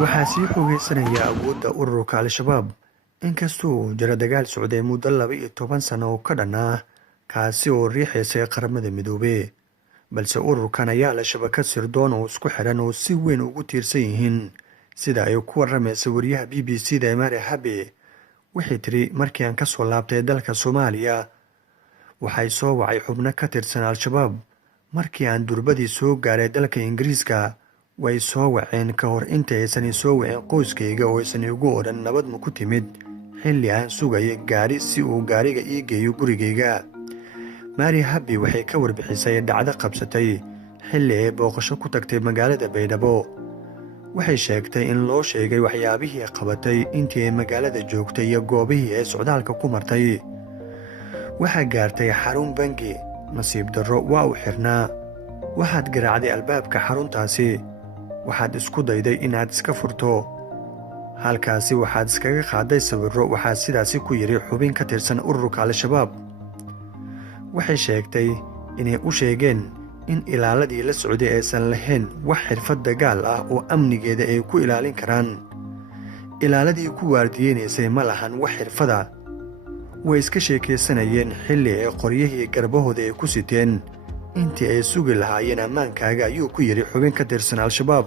waxaa sii xoogeysanaya awoodda ururka al-shabaab inkastoo uu jiro dagaal socday muddo 12 sano oo ka dhan ah kaasi oo riixaysay qaramada midoobay balse ururkan ayaa la shabakad sirdoon oo isku xiran oo si weyn ugu tiirsan yihiin sida ay ku waramaysa wariyaha BBC-da Mary Habe waxay tiri markii aan ka soo laabtay dalka Soomaaliya waxay soo wacay xubno ka tirsan al-shabaab markii aan durbadii soo gaaray dalka Ingiriiska way soo waceen ka hor inta aysan soo waceen qoyskayga oo aysan igu oran nabad ma ku timid xilli aan sugayay gaari si uu gaariga ii geeyo gurigayga Mary Habe waxay ka warbixisay dhacdo qabsatay xilli ay booqasho ku tagtay magaalada Baydhabo waxay sheegtay in loo sheegay waxyaabihii qabatay intii ay magaalada joogtay iyo goobihii ay socdaalka ku martay waxaa gaartay xarun bangi nasiib darro waa u xirnaa waxaad garaacday albaabka xaruntaasi waxaad isku dayday inaad iska furto halkaasi waxaad iskaga qaaday sawirro waxaa sidaasi ku yiri xubin ka tirsan ururka al-shabaab waxay sheegtay inay u sheegeen in ilaaladii la socday aysan lahayn wax xirfad dagaal ah oo amnigeeda ay ku ilaalin karaan ilaaladii ku waardiyeynaysay ma lahan wax xirfada way iska sheekaysanayeen xilli ay qoryihii garbahooda ay ku siteen intii ay sugi lahaayeen ammaankaaga ayuu ku yiri xubin ka tirsan al-shabaab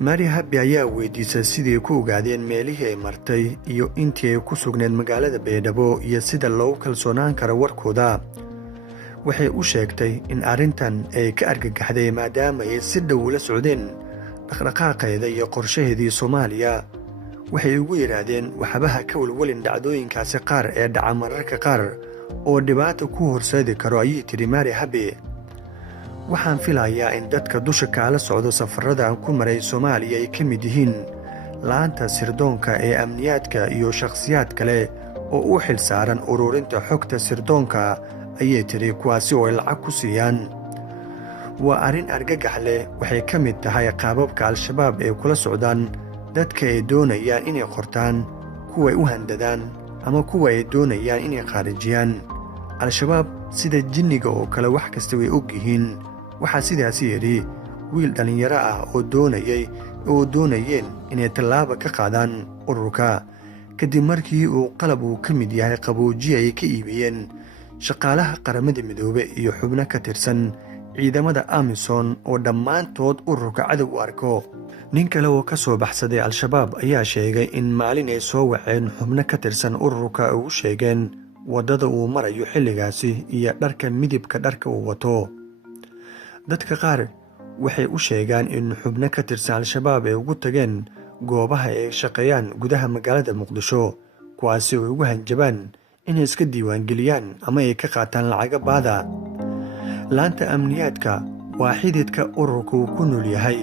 Mary Habe ayaa weydiisay sidii ku ogaadeen meelihii ay martay iyo intii ay ku sugneed magaalada Baydhabo iyo sida loogu kalsoonaan karo warkooda waxay u sheegtay in arrintan ay ka argagaxday maadaama ay si dhow ula socdeen dhaqdhaqaaqeeda iyo qorshaheedii Soomaaliya waxay ugu yiraahdeen waxbaha ka walwalin dhacdooyinkaasi qaar ee dhaca mararka qaar oo dhibaato ku horseedi karo ayay tiri Mary Habe waxaan filayaa in dadka dusha kaala socdo safarrada aan ku maray Soomaaliya ay ka mid yihiin laanta sirdoonka ee amniyaadka iyo shakhsiyaad kale oo u xil saaran ururinta xogta sirdoonka ayay tiri kuwaasi oo ay lacag ku siiyaan waa arrin argagax leh waxay ka mid tahay qaababka al-shabaab ee kula socdaan dadka ay doonayaan inay qortaan kuwa ay u handadaan ama kuwa ay doonayaan inay khaarijiyaan al-shabaab sida jinniga oo kale wax kasta way og yihiin waxaa sidaasi yidhi wiil dhallinyaro ah oo doonayeen inay tallaaba ka qaadaan ururka kadib markii uu qalab uu ka mid yahay qaboojiye ay ka iibiyeen shaqaalaha qaramada midoobe iyo xubno ka tirsan ciidamada Amisom oo dhammaantood ururka cadow u arko nin kale oo ka soo baxsaday al-shabaab ayaa sheegay in maalin ay soo waceen xubno ka tirsan ururka ugu sheegeen waddada uu marayo xilligaasi iyo dharka midabka dharka uu wato dadka qaar waxay u sheegaan in xubno ka tirsan al-shabaab ay ugu tageen goobaha ay shaqeeyaan gudaha magaalada Muqdisho kuwaasi oo ugu hanjabaan inay iska diiwaangeliyaan ama ay ka qaataan lacaga baada laanta amniyaadka waa xididka ururka uu ku nool yahay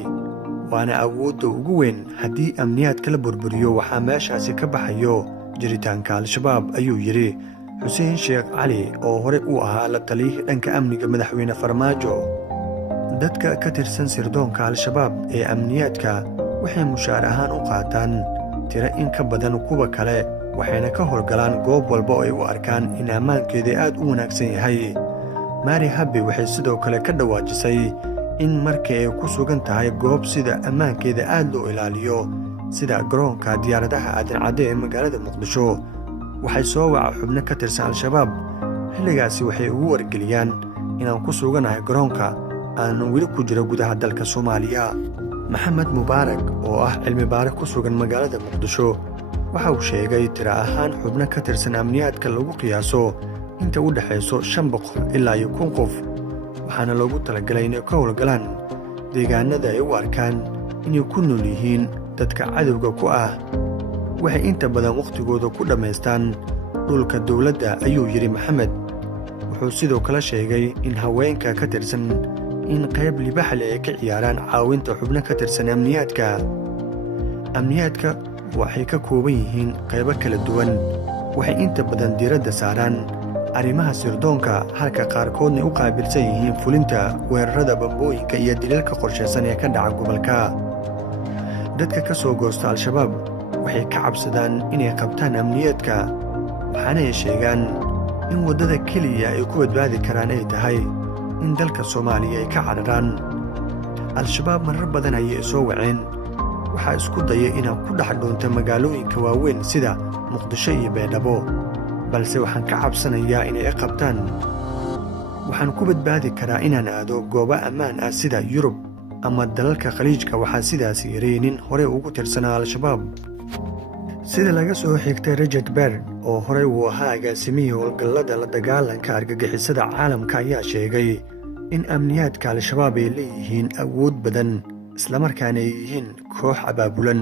waana awoodda ugu weyn haddii amniyaadka la burburiyo waxaa meeshaasi ka baxayo jiritaanka al-shabaab ayuu yiri Xuseen Sheekh Cali oo hore u ahaa la taliyay dhanka amniga madaxweyne Farmaajo dadka ka tirsan sirdoonka al-shabaab ee amniyaadka waxay mushaar ahaan u qaataan tiro in ka badan kuwa kale waxayna ka howlgalaan goob walba oo ay u arkaan in ammaankeeda aad u wanaagsan yahay Mary Habe waxay sidoo kale ka dhawaajisay in markii ay ku sugan tahay goob sida ammaankeeda aad loo ilaaliyo sida garoonka diyaaradaha aadan cadde ee magaalada Muqdisho waxay soo waca xubno ka tirsan al-shabaab xilligaasi waxay ugu wargeliyaan inaan ku suganahay garoonka aan weli ku jiro gudaha dalka Soomaaliya Maxamed Mubaarak oo ah cilmi baare ku sugan magaalada Muqdisho waxa uu sheegay tiro ahaan xubno ka tirsan amniyaadka lagu qiyaaso inta u dhaxayso 500 ilaa 1000 qof waxaana loogu talagalay inay ka howlgalaan deegaanada ay u arkaan inay ku nool yihiin dadka cadowga ku ah waxay inta badan waqtigooda ku dhammaystaan dhulka dawladda ayuu yiri Maxamed wuxuu sidoo kale sheegay in haweenka ka tirsan in qayb libax leh ay ka ciyaaraan caawinta xubno ka tirsan amniyaadka waxay ka kooban yihiin qaybo kala duwan waxay inta badan diiradda saaraan arrimaha sirdoonka halka qaarkoodna u qaabilsan yihiin fulinta weerarada bambooyinka iyo dilalka qorshaysan ee ka dhaca gobolka dadka ka soo goosta al-shabaab waxay ka cabsadaan inay qabtaan amniyaadka waxaana ay sheegaan in waddada keliya ay ku badbaadi karaan ay tahay in dalka Soomaaliya ay ka cararaan al-shabaab marar badan ayay soo waceen waxaa isku dayay inaan ku dhex dhuunto magaalooyinka waaweyn sida muqdisho iyo baydhabo, balse waxaan ka cabsanayaa inay i qabtaan. waxaan ku badbaadi karaa inaan aado goobo ammaan ah sida Yurub ama dalalka khaliijka, waxaa sidaas yidhi nin hore ugu tirsanaa Al-shabaab. sida laga soo xigtay Richard Byrd oo horey uu ahaa agaasimihii howlgallada la dagaalanka argagixisada caalamka, ayaa sheegay in amniyaadka Al-shabaab ay leeyihiin awood badan islamarkaana ay yihiin koox abaabulan.